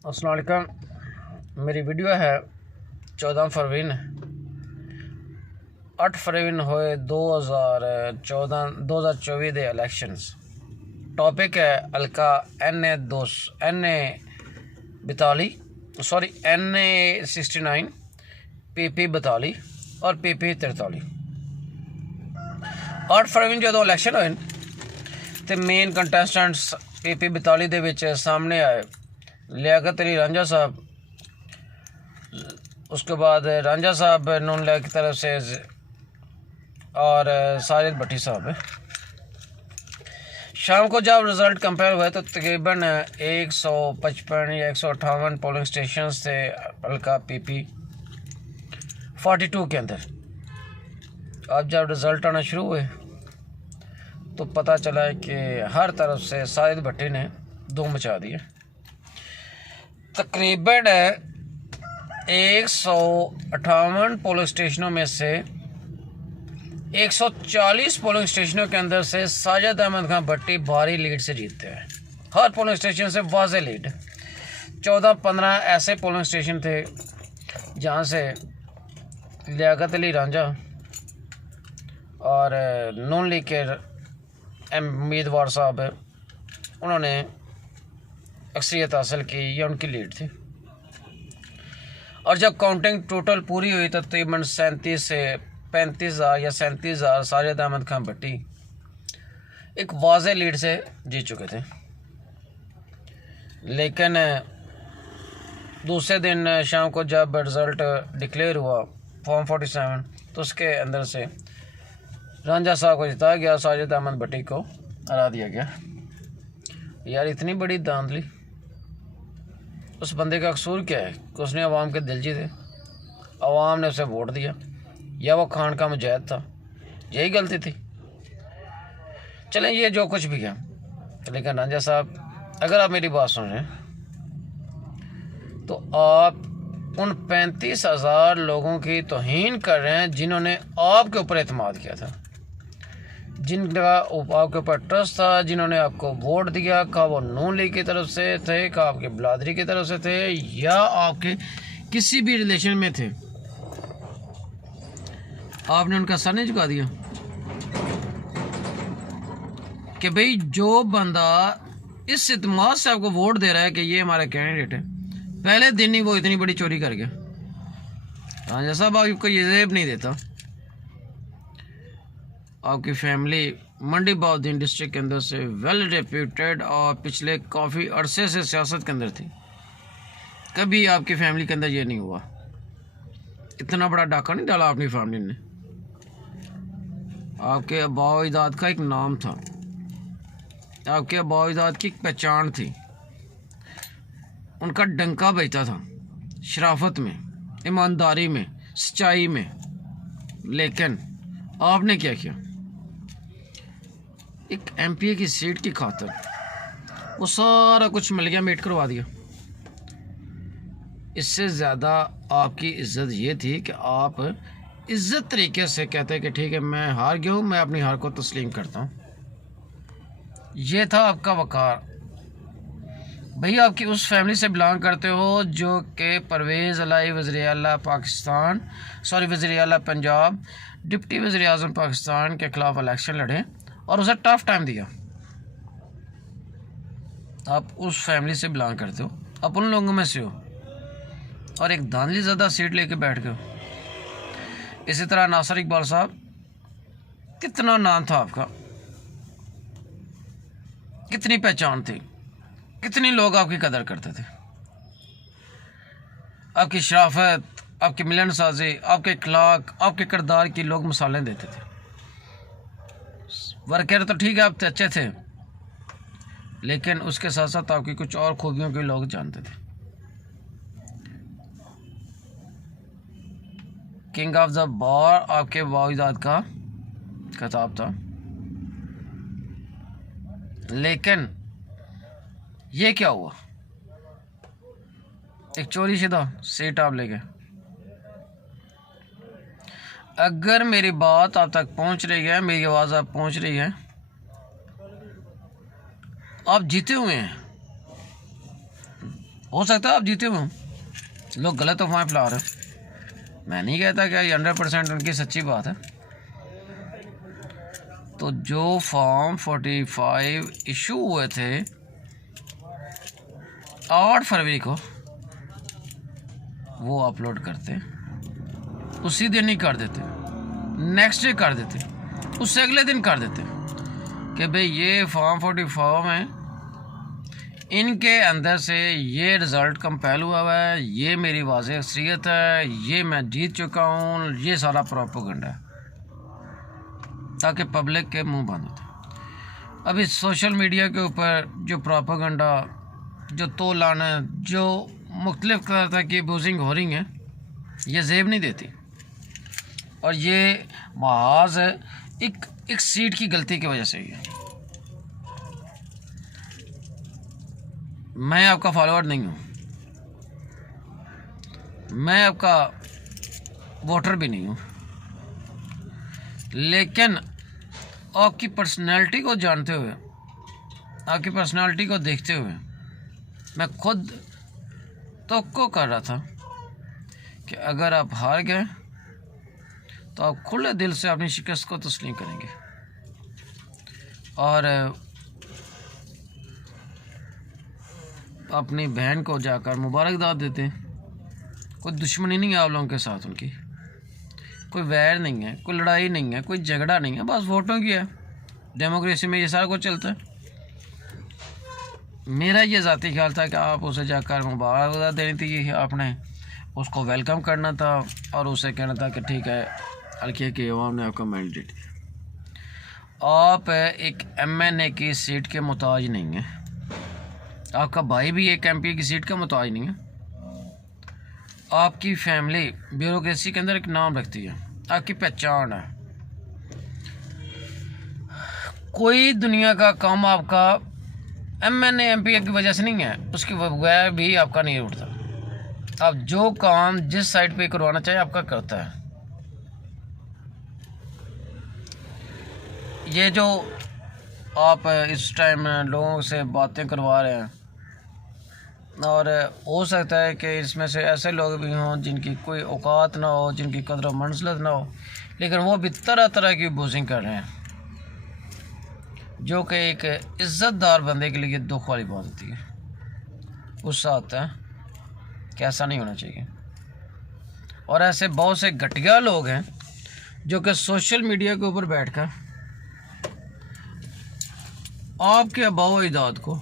अस्सलाम वालेकुम। मेरी वीडियो है 14 फरवरी ने 8 फरवरी ने होए 2024 दे इलैक्शनस। टॉपिक है हल्का NA 69 PP 42 और PP 43। 8 फरवरी जो इलैक्शन होए तो मेन कंटेस्टेंट्स PP 42 दे विच सामने आए लियाकत अली रांझा साहब, उसके बाद रांझा साहब नून लीग की तरफ से और साजिद भट्टी साहब। शाम को जब रिज़ल्ट कंपेयर हुए तो तकरीबन 155 या 158 पोलिंग स्टेशन थे हल्का PP 42 के अंदर। अब जब रिज़ल्ट आना शुरू हुए तो पता चला है कि हर तरफ से साजिद भट्टी ने धूम मचा दी है। तकरीबन 158 पोलिंग स्टेशनों में से 140 पोलिंग स्टेशनों के अंदर से साजिद अहमद खान भट्टी भारी लीड से जीतते हैं। हर पोलिंग स्टेशन से वाज़ेह लीड। 14-15 ऐसे पोलिंग स्टेशन थे जहां से लियाकत अली रांझा और नून लीग के उम्मीदवार साहब उन्होंने अक्सरियत हासिल की या उनकी लीड थी। और जब काउंटिंग टोटल पूरी हुई तो तकरीबन 37 से 35,000 या 37,000 साजिद अहमद खान भट्टी एक वाज़ेह लीड से जीत चुके थे। लेकिन दूसरे दिन शाम को जब रिज़ल्ट डिक्लेयर हुआ फॉर्म 47 तो उसके अंदर से रांझा साहब को जिताया गया, साजिद अहमद भट्टी को हरा दिया गया। यार इतनी बड़ी धांधली, उस बंदे का कसूर क्या है कि उसने अवाम के दिल जीते, अवाम ने उसे वोट दिया या वो खान का मुजाहिद था? यही गलती थी। चलें ये जो कुछ भी है, लेकिन रांझा साहब अगर आप मेरी बात सुन रहे हैं तो आप उन 35,000 लोगों की तौहीन कर रहे हैं जिन्होंने आपके ऊपर एतमाद किया था, जिनका आपके ऊपर ट्रस्ट था, जिन्होंने आपको वोट दिया। का वो नून लीग की तरफ से थे, का आपके बिलादरी की तरफ से थे, या आपके किसी भी रिलेशन में थे, आपने उनका सर नहीं झुका दिया कि भाई जो बंदा इस इत्मीनान से आपको वोट दे रहा है कि ये हमारा कैंडिडेट है, पहले दिन ही वो इतनी बड़ी चोरी कर गया। रांझा साहब आपको ये जेब नहीं देता। आपकी फैमिली मंडी बहाउद्दीन डिस्ट्रिक्ट के अंदर से वेल रेप्यूटेड और पिछले काफ़ी अरसे से सियासत के अंदर थी। कभी आपकी फैमिली के अंदर ये नहीं हुआ। इतना बड़ा डाका नहीं डाला अपनी फैमिली ने। आपके अब्बा इजाद का एक नाम था, आपके अब्बा इजाद की एक पहचान थी, उनका डंका बजता था शराफत में, ईमानदारी में, सच्चाई में। लेकिन आपने क्या किया? एक MPA की सीट की खातिर वो सारा कुछ मिल गया, मेट करवा दिया। इससे ज़्यादा आपकी इज्जत ये थी कि आप इज्जत तरीके से कहते कि ठीक है मैं हार गया हूँ, मैं अपनी हार को तस्लीम करता हूँ। ये था आपका वक़ार। भैया आपकी उस फैमिली से बिलोंग करते हो जो कि परवेज़ इलाही वज़ीर आला पाकिस्तान वज़ीर आला पंजाब डिप्टी वज़ीर आज़म पाकिस्तान के ख़िलाफ़ इलेक्शन लड़े और उसे टफ टाइम दिया। आप उस फैमिली से बिलोंग करते हो, आप उन लोगों में से हो, और एक धांधली ज़्यादा सीट लेके बैठ गए हो। इसी तरह नासिर इकबाल साहब, कितना नाम था आपका, कितनी पहचान थी, कितने लोग आपकी कदर करते थे। आपकी शराफत, आपकी मिलनसाजी, आपके अखलाक, आपके किरदार की लोग मिसालें देते थे। वर्कर तो ठीक है आप अच्छे थे, लेकिन उसके साथ साथ आपकी कुछ और खूबियों के लोग जानते थे। किंग ऑफ द बार आपके वाइजाद का खिताब था। लेकिन ये क्या हुआ? एक चोरी शुदा सीट आप ले गए। अगर मेरी बात आप तक पहुंच रही है, मेरी आवाज़ आप पहुंच रही है, आप जीते हुए हैं, हो सकता है आप जीते हो, लोग गलत अफवाहें फैला रहे हैं। मैं नहीं कहता कि ये 100% उनकी सच्ची बात है। तो जो फॉर्म 45 इशू हुए थे 8 फरवरी को, वो अपलोड करते, उसी दिन ही कर देते, नेक्स्ट डे कर देते, उससे अगले दिन कर देते कि भाई ये फॉर्म 44 में इनके अंदर से ये रिज़ल्ट कंपेल हुआ है, ये मेरी वाज़ेह अक्सरियत है, ये मैं जीत चुका हूँ, ये सारा प्रोपेगेंडा है, ताकि पब्लिक के मुंह बंद होते। अभी सोशल मीडिया के ऊपर जो प्रोपेगेंडा, जो तोलाना, जो मुख्तलिफ़ तरह की अब्यूजिंग हो रही हैं, ये जेब नहीं देती। और ये महज एक सीट की गलती की वजह से ही है। मैं आपका फॉलोअर नहीं हूँ, मैं आपका वोटर भी नहीं हूँ, लेकिन आपकी पर्सनैलिटी को जानते हुए, आपकी पर्सनैलिटी को देखते हुए मैं खुद तवक्को कर रहा था कि अगर आप हार गए तो आप खुले दिल से अपनी शिकस्त को तस्लीम करेंगे और अपनी बहन को जाकर मुबारकबाद देते हैं। कोई दुश्मनी नहीं है आप लोगों के साथ, उनकी कोई वैर नहीं है, कोई लड़ाई नहीं है, कोई झगड़ा नहीं है, बस वोटों की है। डेमोक्रेसी में ये सारा कुछ चलता है। मेरा ये ज़ाती ख्याल था कि आप उसे जाकर मुबारकबाद देनी थी, आपने उसको वेलकम करना था और उसे कहना था कि ठीक है, हल्की की अवाम ने आपका मैंडेट। आप एक MNA की सीट के मुताज नहीं है, आपका भाई भी एक MP की सीट का मुताज नहीं है। आपकी फैमिली ब्यूरोक्रेसी के अंदर एक नाम रखती है, आपकी पहचान है। कोई दुनिया का काम आपका MNA MP की वजह से नहीं है, उसकी वजह भी आपका नहीं उठता। आप जो काम जिस साइड पे करवाना चाहिए आपका करता है। ये जो आप इस टाइम लोगों से बातें करवा रहे हैं, और हो सकता है कि इसमें से ऐसे लोग भी हों जिनकी कोई औकात ना हो, जिनकी कदर मंज़िलत ना हो, लेकिन वो भी तरह तरह की अब्यूजिंग कर रहे हैं, जो कि एक इज़्ज़तदार बंदे के लिए दुख वाली बात होती है। गुस्सा आता है कि ऐसा नहीं होना चाहिए। और ऐसे बहुत से घटिया लोग हैं जो कि सोशल मीडिया के ऊपर बैठकर आपके आबाओ इजाद को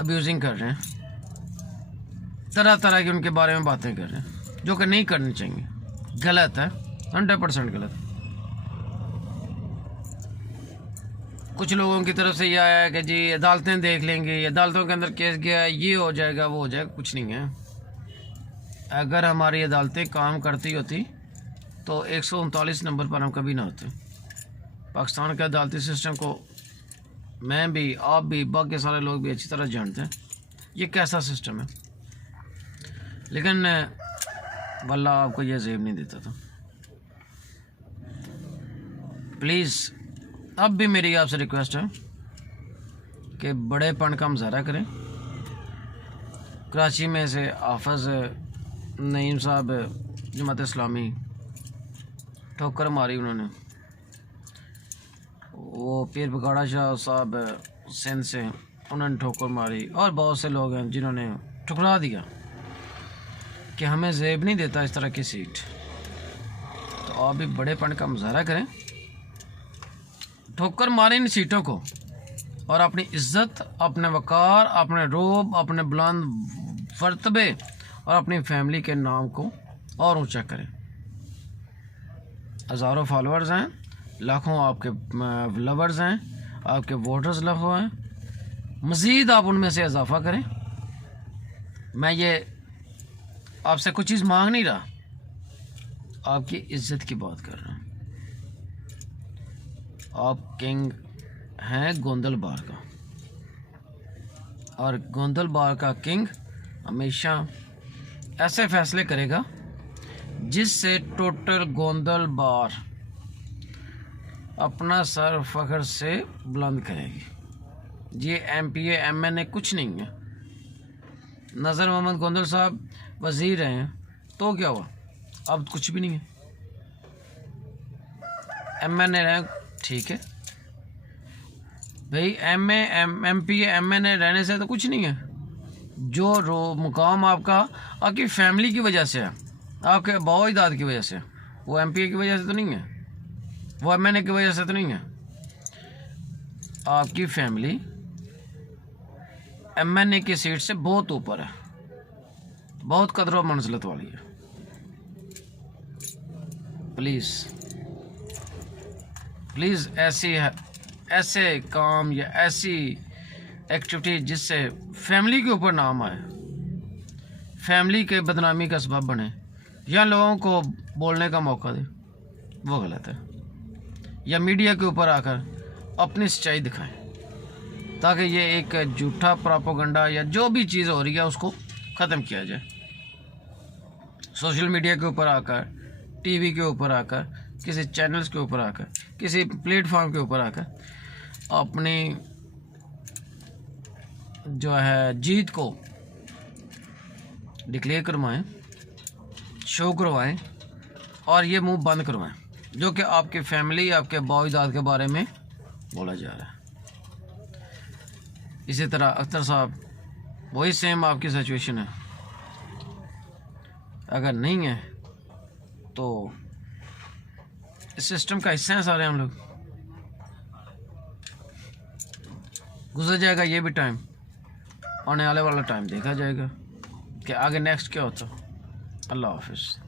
अब्यूजिंग कर रहे हैं, तरह तरह की उनके बारे में बातें कर रहे हैं, जो कि नहीं करनी चाहिए, गलत है, 100% गलत। कुछ लोगों की तरफ से ये आया है कि जी अदालतें देख लेंगे, अदालतों के अंदर केस गया है, ये हो जाएगा, वो हो जाएगा। कुछ नहीं है। अगर हमारी अदालतें काम करती होती तो 139 नंबर पर हम कभी ना होते। पाकिस्तान के अदालती सिस्टम को मैं भी, आप भी, बाकी सारे लोग भी अच्छी तरह जानते हैं ये कैसा सिस्टम है, लेकिन वल्लाह आपको ये जेब नहीं देता था। प्लीज़ अब भी मेरी आपसे रिक्वेस्ट है कि बड़ेपन का मुजाहरा करें। कराची में से हाफिज़ नईम साहब जमात इस्लामी ठोकर मारी उन्होंने, वो पीर बगाड़ा शाह साहब सिंध से, उन्होंने ठोकर मारी, और बहुत से लोग हैं जिन्होंने ठुकरा दिया कि हमें जेब नहीं देता इस तरह की सीट। तो आप भी बड़ेपन का मुजाहरा करें, ठोकर मारें इन सीटों को और अपनी इज़्ज़त, अपने वक़ार, अपने रोब, अपने बुलंद फर्तबे और अपनी फैमिली के नाम को और ऊंचा करें। हज़ारों फॉलोअर्स हैं, लाखों आपके लवर्स हैं, आपके वोटर्स लाखों हैं, मज़ीद आप उनमें से इजाफ़ा करें। मैं ये आपसे कुछ चीज़ मांग नहीं रहा, आपकी इज़्ज़त की बात कर रहा हूँ। आप किंग हैं गोंदल बार का, और गोंदल बार का किंग हमेशा ऐसे फैसले करेगा जिससे टोटल गोंदल बार अपना सर फ़ख्र से बुलंद करेगी। ये MPA MNA कुछ नहीं है, नज़र मोहम्मद गोंदल साहब वज़ीर हैं, तो क्या हुआ? अब कुछ भी नहीं है। MNA रहे, ठीक है भाई, MP MNA रहने से तो कुछ नहीं है। जो मुकाम आपका आपकी फैमिली की वजह से है, आपके बाओ दाद की वजह से, वो MPA की वजह से तो नहीं है, वो MNA की वजह से तो नहीं है। आपकी फैमिली MNA की सीट से बहुत ऊपर है, बहुत कदर मंजिलत वाली है। प्लीज़ ऐसे काम या ऐसी एक्टिविटी जिससे फैमिली के ऊपर नाम आए, फैमिली के बदनामी का सबब बने या लोगों को बोलने का मौका दे, वो गलत है। या मीडिया के ऊपर आकर अपनी सच्चाई दिखाएं, ताकि ये एक झूठा प्रोपेगेंडा या जो भी चीज़ हो रही है उसको ख़त्म किया जाए। सोशल मीडिया के ऊपर आकर, टीवी के ऊपर आकर, किसी चैनल्स के ऊपर आकर, किसी प्लेटफॉर्म के ऊपर आकर अपनी जो है जीत को डिक्लेयर करवाएं, शो करवाएं और ये मुंह बंद करवाएं जो कि आपकी फैमिली, आपके बाओ-दाद के बारे में बोला जा रहा है। इसी तरह अख्तर साहब, वही सेम आपकी सिचुएशन है। अगर नहीं है तो इस सिस्टम का हिस्सा हैं सारे हम लोग। गुजर जाएगा ये भी टाइम, आने वाले वाला टाइम देखा जाएगा कि आगे नेक्स्ट क्या होता। अल्लाह हाफिज़।